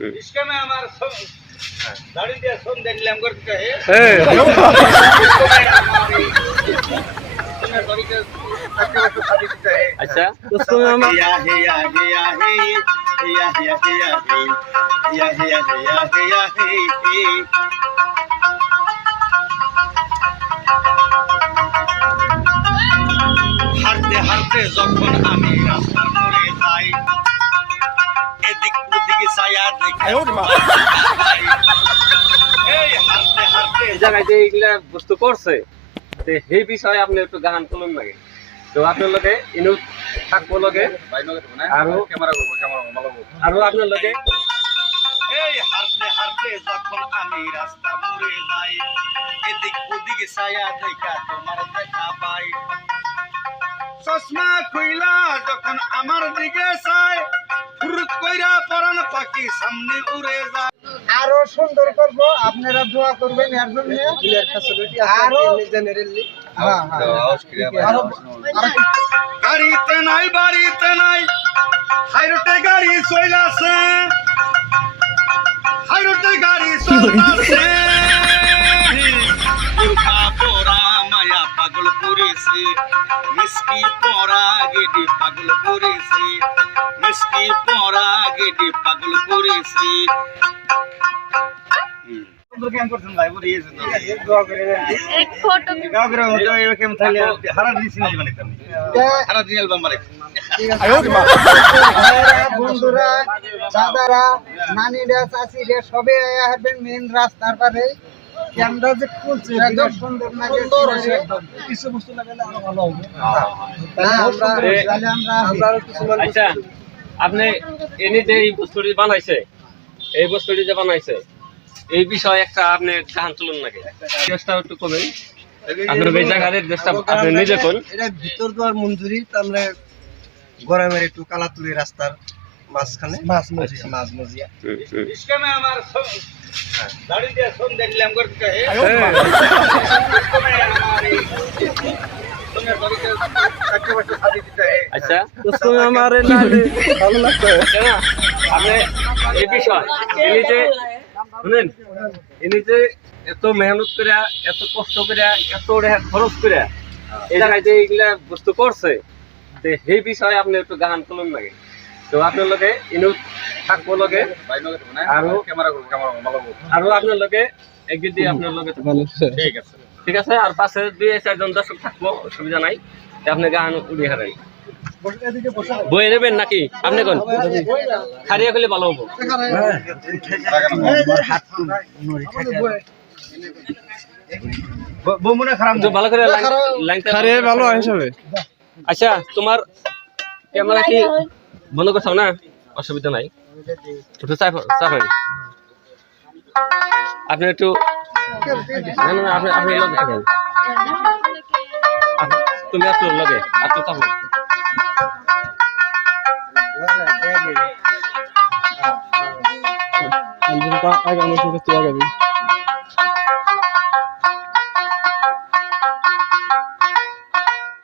इसके में हमारा दाढ़ी दिया सोन दे निलम करते हैं अच्छा उसको हम হাঁটতে হাঁটতে যখন আমি রাস্তার মোড়ে যাই এদিক ওদিকে ছায়া দেখি এই হাঁটতে হাঁটতে এই জায়গায় যে এগুলা বস্তু করছে তো সেই বিষয়ে আপনি একটু গান তুলুন লাগে তো আপনার লগে ইনু থাকবো লগে আৰু আৰু আপনার লগে এই হাঁটতে হাঁটতে যখন আমি রাস্তার মোড়ে যাই এদিক ওদিকে ছায়া দেখা তোমার দেখা পাই চশমা খুইলা যখন আমার দিকে চাই ফুরুত কইরা পরান পাখি সামনে উড়ে যায় আরো সুন্দর করব আপনারা দোয়া করবেন এর জন্য আরো জেনারেলি হ্যাঁ গাড়িতে নাই বাড়িতে নাই হাইরোটে গাড়ি চইলাছে হাইরোটে গাড়ি চইলাছে বুরখা পরা মায়া পাগল করেছে মিষ্টি পরা গেডি পাগল করেছে মিষ্টি পরা গেডি পাগল করেছে কেমন করছেন ভাই বলে ইয়েছে তো দোয়া করে एक फोटो গাও করে হতো এই কেমন থাকলে হারা দিন সিনেমা মানে তুমি হারা দিন অ্যালবাম মানে বন্ধুরা দাদারা নানিরা চাচিরা সবে আসবেন মেন রাস্তার পারে ক্যামেরা যে খুলছে একদম সুন্দর লাগে কিছু বস্তু লাগালে আরো ভালো হবে আমরা কিছু আচ্ছা আপনি এনে যে এই বস্তুটি বানাইছে এই বস্তুটি যে বানাইছে এই বিষয়ে একটা আপনি গান তুলুন নাকি চেষ্টা একটু করবেন আপনার এই জায়গার চেষ্টা আপনি নিজে কোন এটা ভিতর দুয়ার মঞ্জুরি আমরা গরমের একটু কালাতুরি রাস্তার মাঝখানে মাছ মজিয়া इसके में हमारा दाढ़ी दिया सोन दे निलम करते हैं तुम्हें बड़ी के अच्छे बच्चे शादी देते हैं আচ্ছা उसको हमारे लाले ভালো লাগতো না আপনি এই বিষয় ইনি যে শুনেন ইনি যে এত মেহনত করে এত কষ্ট করে এত খরচ করে এই জায়গায় যে এগুলা বস্তু করছে তো সেই বিষয়ে আপনি একটু গান তুলুন লাগে তো আপনার লগে ইনু থাকবো লগে আৰু আৰু আপনার লগে একদিন দিয়ে আপনার লগে ठीक है ঠিক আছে আর পাশে দুই চারজন দর্শক থাকবো অসুবিধা নাই তো আপনি গান উড়িয়ে হারাই বই নেবেন নাকি আপনি কোন খারিয়া করলে ভালো হবো বমুনা খারাপ তো ভালো করে লাইনটা আরে ভালো হিসাবে আচ্ছা তোমার ক্যামেরা কি বন্ধ করছাও না অসুবিধা নাই একটু চাপ আপনি একটু না না আপনি আপনি লগে থাকেন তুমি আপনার লগে আপনি চাপ আগামী